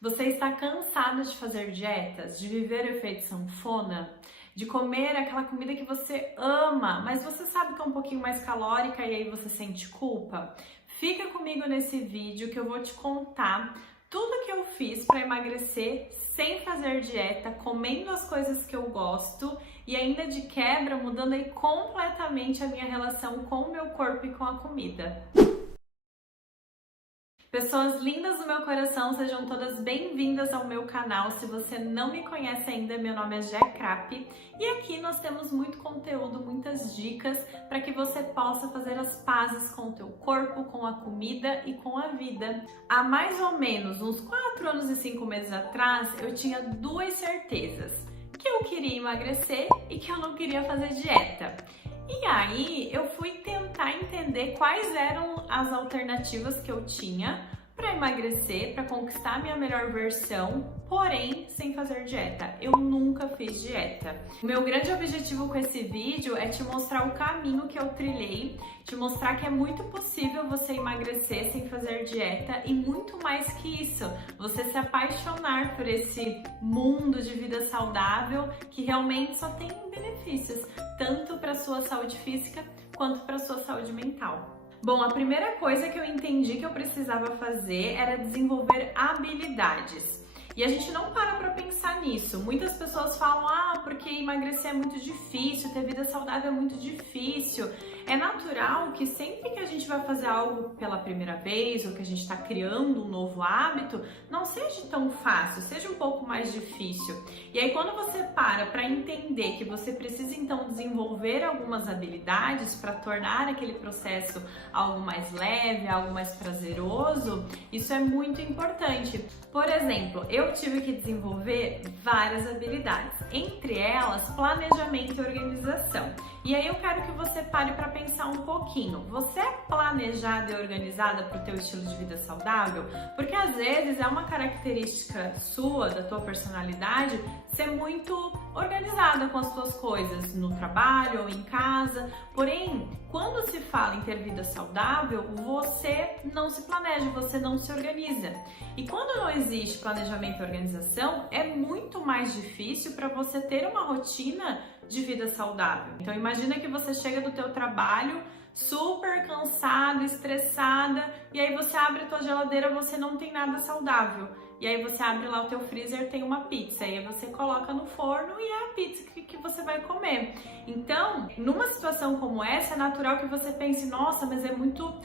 Você está cansado de fazer dietas, de viver o efeito sanfona, de comer aquela comida que você ama, mas você sabe que é um pouquinho mais calórica e aí você sente culpa? Fica comigo nesse vídeo que eu vou te contar tudo que eu fiz para emagrecer sem fazer dieta, comendo as coisas que eu gosto e ainda de quebra mudando aí completamente a minha relação com o meu corpo e com a comida. Pessoas lindas do meu coração, sejam todas bem-vindas ao meu canal. Se você não me conhece ainda, meu nome é Jé Crapi e aqui nós temos muito conteúdo, muitas dicas para que você possa fazer as pazes com o teu corpo, com a comida e com a vida. Há mais ou menos uns 4 anos e 5 meses atrás, eu tinha duas certezas: que eu queria emagrecer e que eu não queria fazer dieta. E aí eu fui tentar entender quais eram as alternativas que eu tinha para emagrecer, para conquistar a minha melhor versão, porém sem fazer dieta. Eu nunca fiz dieta. O meu grande objetivo com esse vídeo é te mostrar o caminho que eu trilhei, te mostrar que é muito possível você emagrecer sem fazer dieta e muito mais que isso, você se apaixonar por esse mundo de vida saudável que realmente só tem benefícios, tanto para a sua saúde física quanto para a sua saúde mental. Bom, a primeira coisa que eu entendi que eu precisava fazer era desenvolver habilidades. E a gente não para pensar nisso. Muitas pessoas falam, porque emagrecer é muito difícil, ter vida saudável é muito difícil. É natural que sempre que a gente vai fazer algo pela primeira vez ou que a gente está criando um novo hábito, não seja tão fácil, seja um pouco mais difícil. E aí quando você para entender que você precisa então desenvolver algumas habilidades para tornar aquele processo algo mais leve, algo mais prazeroso, isso é muito importante. Por exemplo, eu tive que desenvolver várias habilidades, entre elas planejamento e organização. E aí eu quero que você pare para pensar um pouquinho. Você é planejada e organizada para o teu estilo de vida saudável? Porque às vezes é uma característica sua, da tua personalidade, ser muito organizada com as suas coisas no trabalho ou em casa. Porém, quando se fala em ter vida saudável, você não se planeja, você não se organiza. E quando não existe planejamento e organização, é muito mais difícil para você ter uma rotina de vida saudável. Então imagina que você chega do teu trabalho super cansada, estressada, e aí você abre a tua geladeira, você não tem nada saudável. E aí você abre lá o teu freezer, tem uma pizza, e aí você coloca no forno e é a pizza que você vai comer. Então, numa situação como essa, é natural que você pense, nossa, mas é muito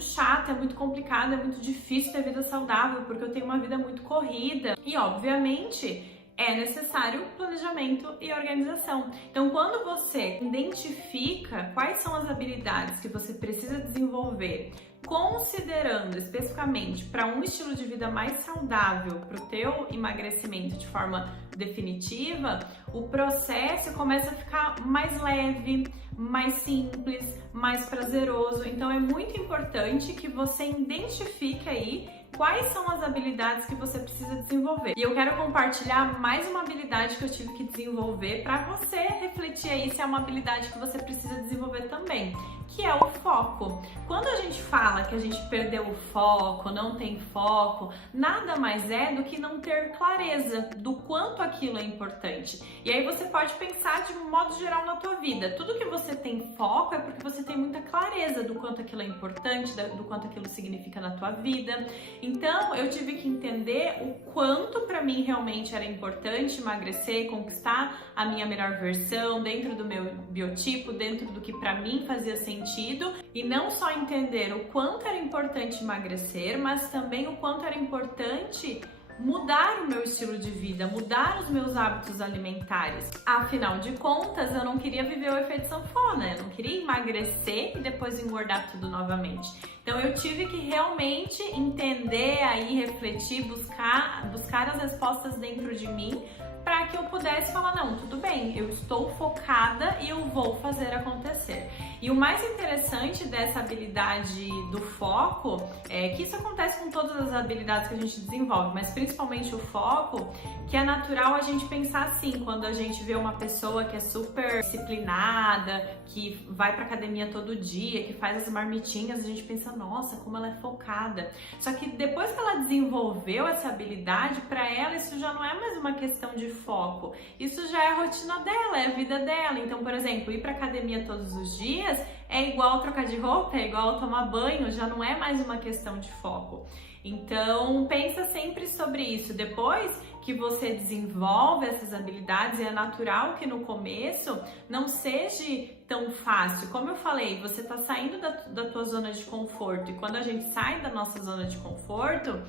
chato, é muito complicado, é muito difícil ter vida saudável, porque eu tenho uma vida muito corrida. E, obviamente, é necessário planejamento e organização. Então, quando você identifica quais são as habilidades que você precisa desenvolver, considerando especificamente para um estilo de vida mais saudável, para o teu emagrecimento de forma definitiva, o processo começa a ficar mais leve, mais simples, mais prazeroso. Então é muito importante que você identifique aí quais são as habilidades que você precisa desenvolver. E eu quero compartilhar mais uma habilidade que eu tive que desenvolver para você refletir aí se é uma habilidade que você precisa desenvolver também, que é o foco. Quando a gente fala que a gente perdeu o foco, não tem foco, nada mais é do que não ter clareza do quanto aquilo é importante. E aí você pode pensar de um modo geral na tua vida. Tudo que você tem foco é porque você tem muita clareza do quanto aquilo é importante, do quanto aquilo significa na tua vida. Então, eu tive que entender o quanto para mim realmente era importante emagrecer, conquistar a minha melhor versão dentro do meu biotipo, dentro do que para mim fazia sentido, e não só entender o quanto era importante emagrecer, mas também o quanto era importante mudar o meu estilo de vida, mudar os meus hábitos alimentares. Afinal de contas, eu não queria viver o efeito sanfona, eu não queria emagrecer e depois engordar tudo novamente. Então eu tive que realmente entender aí, refletir, buscar as respostas dentro de mim para que eu pudesse falar, não, tudo bem, eu estou focada e eu vou fazer acontecer. E o mais interessante dessa habilidade do foco é que isso acontece com todas as habilidades que a gente desenvolve, mas principalmente principalmente o foco, que é natural a gente pensar assim, quando a gente vê uma pessoa que é super disciplinada, que vai pra academia todo dia, que faz as marmitinhas, a gente pensa, nossa, como ela é focada. Só que depois que ela desenvolveu essa habilidade, pra ela isso já não é mais uma questão de foco, isso já é a rotina dela, é a vida dela. Então, por exemplo, ir pra academia todos os dias é igual trocar de roupa, é igual tomar banho, já não é mais uma questão de foco. Então, pensa sempre sobre isso. Depois que você desenvolve essas habilidades, é natural que no começo não seja tão fácil. Como eu falei, você está saindo da tua zona de conforto, e quando a gente sai da nossa zona de conforto,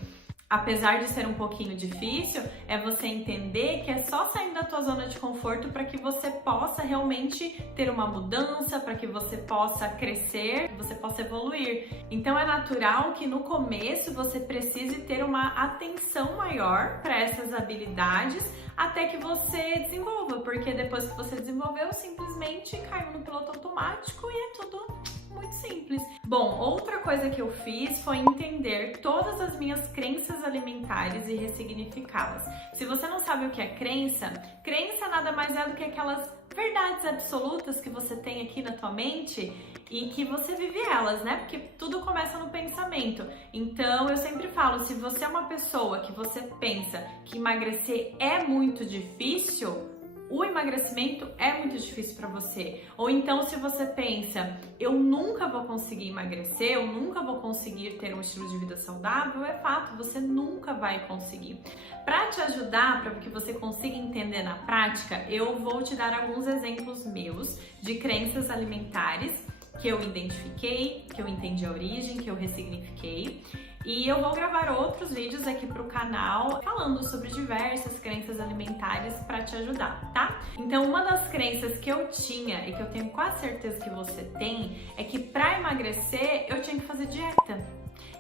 apesar de ser um pouquinho difícil, é você entender que é só saindo da tua zona de conforto para que você possa realmente ter uma mudança, para que você possa crescer, que você possa evoluir. Então é natural que no começo você precise ter uma atenção maior para essas habilidades até que você desenvolva, porque depois que você desenvolveu, simplesmente caiu no piloto automático e é tudo muito simples. Bom, outra coisa que eu fiz foi entender todas as minhas crenças alimentares e ressignificá-las. Se você não sabe o que é crença, crença nada mais é do que aquelas verdades absolutas que você tem aqui na tua mente e que você vive elas, né? Porque tudo começa no pensamento. Então, eu sempre falo, se você é uma pessoa que você pensa que emagrecer é muito difícil, o emagrecimento é muito difícil para você. Ou então, se você pensa, eu nunca vou conseguir emagrecer, eu nunca vou conseguir ter um estilo de vida saudável, é fato, você nunca vai conseguir. Para te ajudar, para que você consiga entender na prática, eu vou te dar alguns exemplos meus de crenças alimentares que eu identifiquei, que eu entendi a origem, que eu ressignifiquei. E eu vou gravar outros vídeos aqui pro canal falando sobre diversas crenças alimentares para te ajudar, tá? Então, uma das crenças que eu tinha e que eu tenho quase certeza que você tem é que para emagrecer eu tinha que fazer dieta.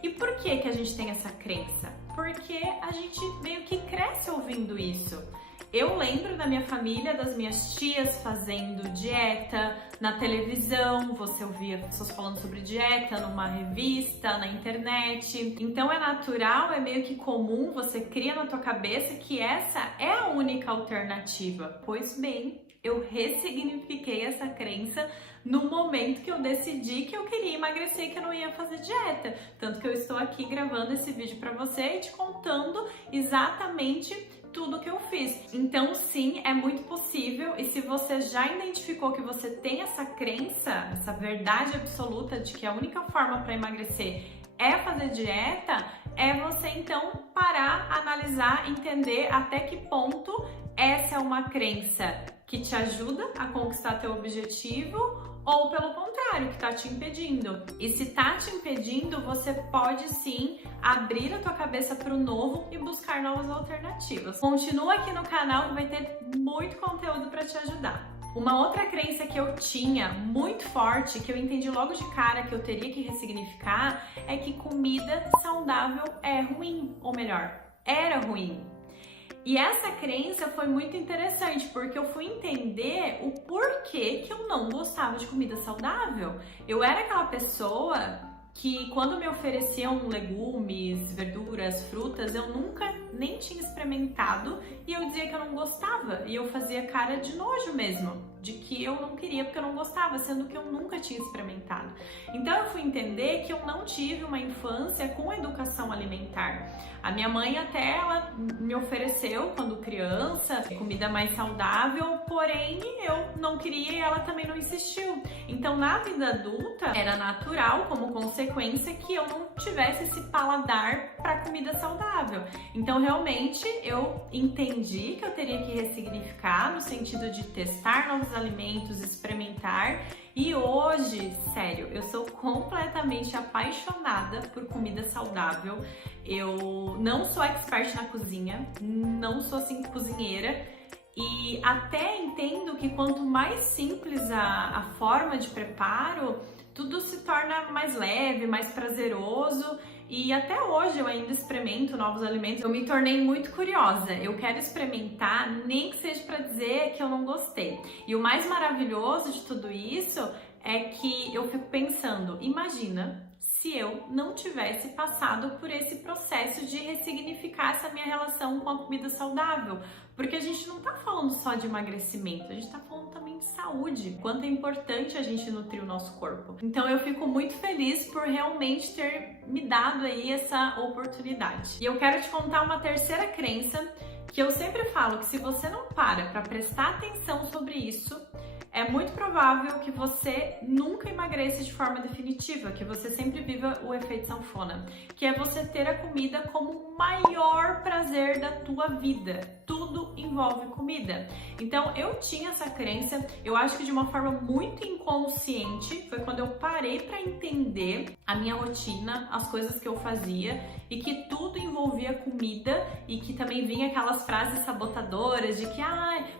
E por que que a gente tem essa crença? Porque a gente meio que cresce ouvindo isso. Eu lembro da minha família, das minhas tias fazendo dieta na televisão, você ouvia pessoas falando sobre dieta numa revista, na internet. Então é natural, é meio que comum, você cria na tua cabeça que essa é a única alternativa. Pois bem, eu ressignifiquei essa crença no momento que eu decidi que eu queria emagrecer e que eu não ia fazer dieta. Tanto que eu estou aqui gravando esse vídeo para você e te contando exatamente tudo que eu fiz. Então sim, é muito possível, e se você já identificou que você tem essa crença, essa verdade absoluta de que a única forma para emagrecer é fazer dieta, é você então parar, analisar, entender até que ponto essa é uma crença que te ajuda a conquistar teu objetivo ou pelo contrário, que tá te impedindo. E se tá te impedindo, você pode sim abrir a tua cabeça para o novo e buscar novas alternativas. Continua aqui no canal que vai ter muito conteúdo para te ajudar. Uma outra crença que eu tinha muito forte, que eu entendi logo de cara que eu teria que ressignificar, é que comida saudável é ruim, ou melhor, era ruim. E essa crença foi muito interessante, porque eu fui entender o porquê que eu não gostava de comida saudável. Eu era aquela pessoa que quando me ofereciam legumes, verduras, frutas, eu nunca nem tinha experimentado e eu dizia que eu não gostava. E eu fazia cara de nojo mesmo, de que eu não queria porque eu não gostava, sendo que eu nunca tinha experimentado. Então eu fui entender que eu não tive uma infância com educação alimentar. A minha mãe até ela me ofereceu quando criança comida mais saudável, porém eu não queria e ela também não insistiu. Então na vida adulta era natural como consequência que eu não tivesse esse paladar para comida saudável. Então realmente eu entendi que eu teria que ressignificar no sentido de testar novos alimentos, experimentar. E hoje, sério, eu sou completamente apaixonada por comida saudável. Eu não sou expert na cozinha, não sou assim cozinheira. E até entendo que quanto mais simples a forma de preparo, tudo se torna mais leve, mais prazeroso. E até hoje eu ainda experimento novos alimentos. Eu me tornei muito curiosa. Eu quero experimentar, nem que seja para dizer que eu não gostei. E o mais maravilhoso de tudo isso é que eu fico pensando, imagina se eu não tivesse passado por esse processo de ressignificar essa minha relação com a comida saudável. Porque a gente não tá falando só de emagrecimento, a gente tá falando também de saúde, quanto é importante a gente nutrir o nosso corpo. Então eu fico muito feliz por realmente ter me dado aí essa oportunidade. E eu quero te contar uma terceira crença que eu sempre falo que se você não para prestar atenção sobre isso, é muito provável que você nunca emagreça de forma definitiva, que você sempre viva o efeito sanfona, que é você ter a comida como o maior prazer da tua vida. Tudo envolve comida. Então eu tinha essa crença, eu acho que de uma forma muito inconsciente, foi quando eu parei para entender a minha rotina, as coisas que eu fazia e que tudo envolvia comida e que também vinha aquelas frases sabotadoras de que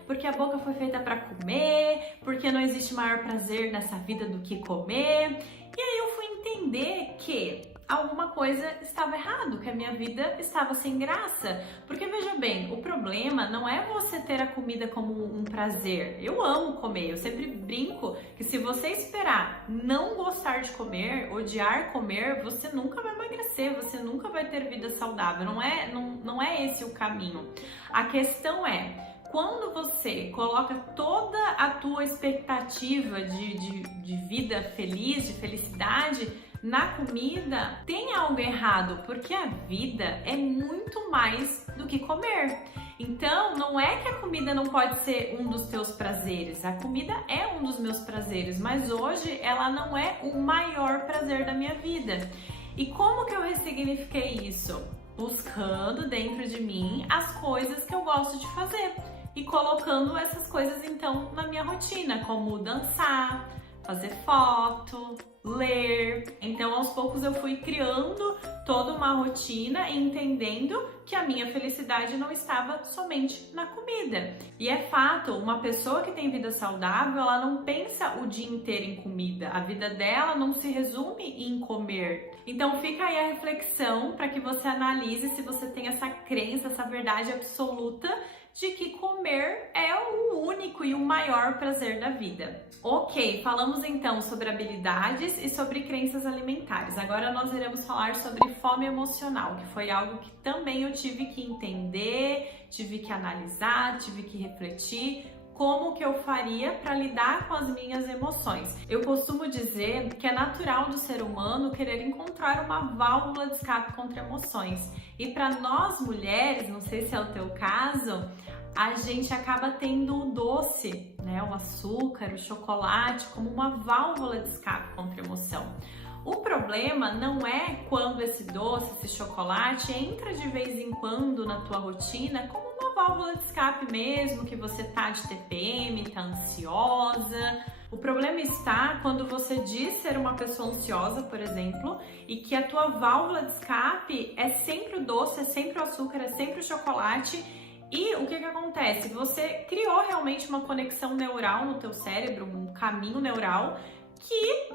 porque a boca foi feita para comer, porque não existe maior prazer nessa vida do que comer. E aí eu fui entender que alguma coisa estava errado, que a minha vida estava sem graça. Porque veja bem, o problema não é você ter a comida como um prazer. Eu amo comer, eu sempre brinco que se você esperar não gostar de comer, odiar comer, você nunca vai emagrecer, você nunca vai ter vida saudável. Não é esse o caminho. A questão é, quando você coloca toda a tua expectativa de vida feliz, de felicidade na comida, tem algo errado, porque a vida é muito mais do que comer. Então, não é que a comida não pode ser um dos teus prazeres, a comida é um dos meus prazeres, mas hoje ela não é o maior prazer da minha vida. E como que eu ressignifiquei isso? Buscando dentro de mim as coisas que eu gosto de fazer e colocando essas coisas então na minha rotina, como dançar, fazer foto, ler. Então aos poucos eu fui criando toda uma rotina e entendendo que a minha felicidade não estava somente na comida. E é fato, uma pessoa que tem vida saudável, ela não pensa o dia inteiro em comida. A vida dela não se resume em comer. Então fica aí a reflexão para que você analise se você tem essa crença, essa verdade absoluta de que comer é o único e o maior prazer da vida. Ok, falamos então sobre habilidades e sobre crenças alimentares. Agora nós iremos falar sobre fome emocional, que foi algo que também eu tive que entender, tive que analisar, tive que refletir como que eu faria para lidar com as minhas emoções. Eu costumo dizer que é natural do ser humano querer encontrar uma válvula de escape contra emoções. E para nós mulheres, não sei se é o teu caso, a gente acaba tendo o doce, né, o açúcar, o chocolate como uma válvula de escape contra a emoção. O problema não é quando esse doce, esse chocolate entra de vez em quando na tua rotina como uma válvula de escape mesmo, que você tá de TPM, tá ansiosa. O problema está quando você diz ser uma pessoa ansiosa, por exemplo, e que a tua válvula de escape é sempre o doce, é sempre o açúcar, é sempre o chocolate. E o que acontece? Você criou realmente uma conexão neural no teu cérebro, um caminho neural que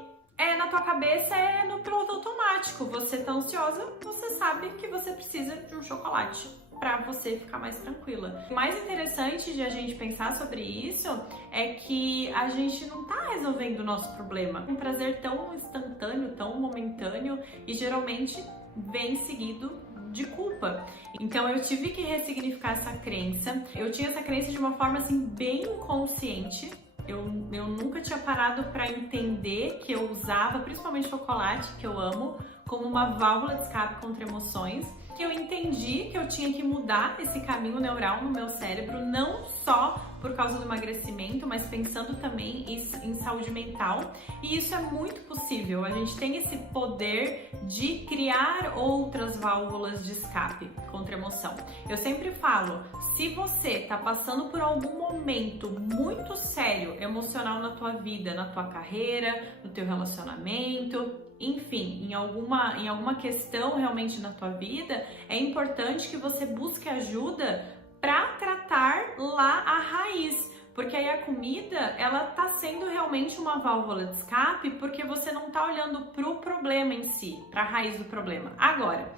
na tua cabeça é no piloto automático. Você tá ansiosa, você sabe que você precisa de um chocolate para você ficar mais tranquila. O mais interessante de a gente pensar sobre isso é que a gente não tá resolvendo o nosso problema. Um prazer tão instantâneo, tão momentâneo e geralmente vem seguido de culpa. Então eu tive que ressignificar essa crença. Eu tinha essa crença de uma forma assim bem inconsciente. Eu nunca tinha parado para entender que eu usava, principalmente chocolate, que eu amo, como uma válvula de escape contra emoções. Eu entendi que eu tinha que mudar esse caminho neural no meu cérebro, não só por causa do emagrecimento, mas pensando também em saúde mental. E isso é muito possível. A gente tem esse poder de criar outras válvulas de escape contra a emoção. Eu sempre falo, se você está passando por algum momento muito sério emocional na tua vida, na tua carreira, no teu relacionamento, enfim, em alguma questão realmente na tua vida, é importante que você busque ajuda para tratar lá a raiz, porque aí a comida, ela tá sendo realmente uma válvula de escape, porque você não tá olhando pro problema em si, pra raiz do problema. Agora,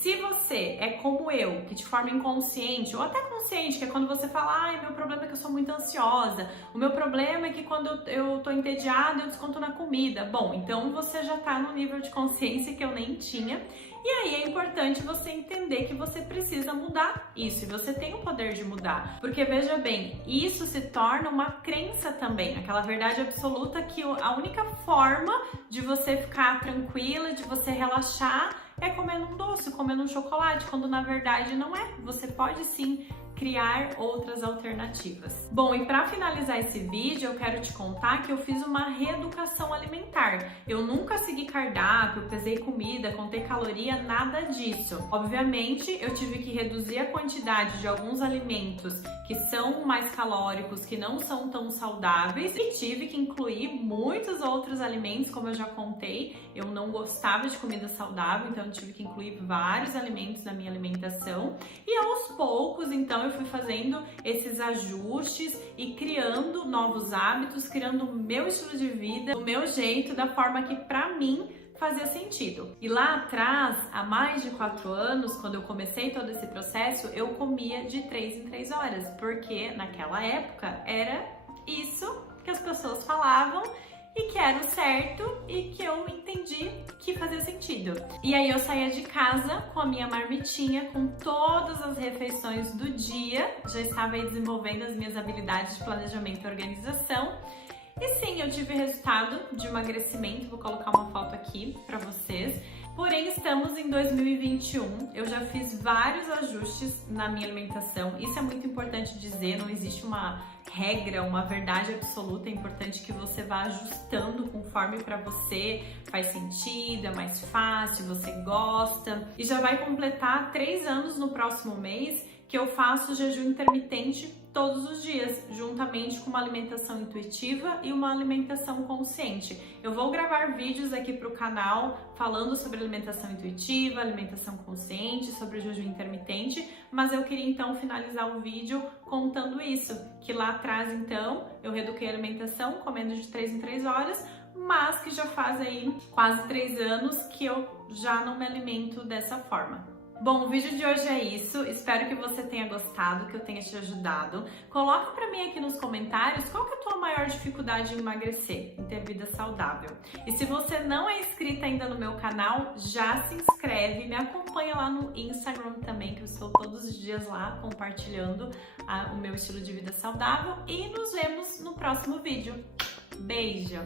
Se você é como eu, que de forma inconsciente ou até consciente, que é quando você fala, ai, meu problema é que eu sou muito ansiosa, o meu problema é que quando eu tô entediada eu desconto na comida. Bom, então você já tá no nível de consciência que eu nem tinha. E aí é importante você entender que você precisa mudar isso e você tem o poder de mudar. Porque veja bem, isso se torna uma crença também, aquela verdade absoluta que a única forma de você ficar tranquila, de você relaxar, é comendo um doce, comendo um chocolate, quando na verdade não é. Você pode sim criar outras alternativas. Bom, e para finalizar esse vídeo, eu quero te contar que eu fiz uma reeducação alimentar. Eu nunca segui cardápio, pesei comida, contei caloria, nada disso. Obviamente, eu tive que reduzir a quantidade de alguns alimentos que são mais calóricos, que não são tão saudáveis, e tive que incluir muitos outros alimentos, como eu já contei. Eu não gostava de comida saudável, então eu tive que incluir vários alimentos na minha alimentação. E aos poucos, então, eu fui fazendo esses ajustes e criando novos hábitos, criando o meu estilo de vida, do meu jeito, da forma que pra mim fazia sentido. E lá atrás, há mais de 4 anos, quando eu comecei todo esse processo, eu comia de 3 em 3 horas, porque naquela época era isso que as pessoas falavam e que era o certo e que eu entendi que fazia sentido. E aí eu saía de casa com a minha marmitinha, com todas as refeições do dia, já estava aí desenvolvendo as minhas habilidades de planejamento e organização. E sim, eu tive resultado de emagrecimento, vou colocar uma foto aqui para vocês. Porém, estamos em 2021, eu já fiz vários ajustes na minha alimentação. Isso é muito importante dizer, não existe uma regra, uma verdade absoluta. É importante que você vá ajustando conforme para você faz sentido, é mais fácil, você gosta. E já vai completar 3 anos no próximo mês que eu faço jejum intermitente todos os dias, juntamente com uma alimentação intuitiva e uma alimentação consciente. Eu vou gravar vídeos aqui para o canal falando sobre alimentação intuitiva, alimentação consciente, sobre o jejum intermitente, mas eu queria então finalizar o vídeo contando isso, que lá atrás então eu reeduquei a alimentação comendo de 3 em 3 horas, mas que já faz aí quase 3 anos que eu já não me alimento dessa forma. Bom, o vídeo de hoje é isso, espero que você tenha gostado, que eu tenha te ajudado. Coloca pra mim aqui nos comentários qual que é a tua maior dificuldade em emagrecer, em ter vida saudável. E se você não é inscrita ainda no meu canal, já se inscreve, me acompanha lá no Instagram também, que eu estou todos os dias lá compartilhando o meu estilo de vida saudável. E nos vemos no próximo vídeo. Beijo!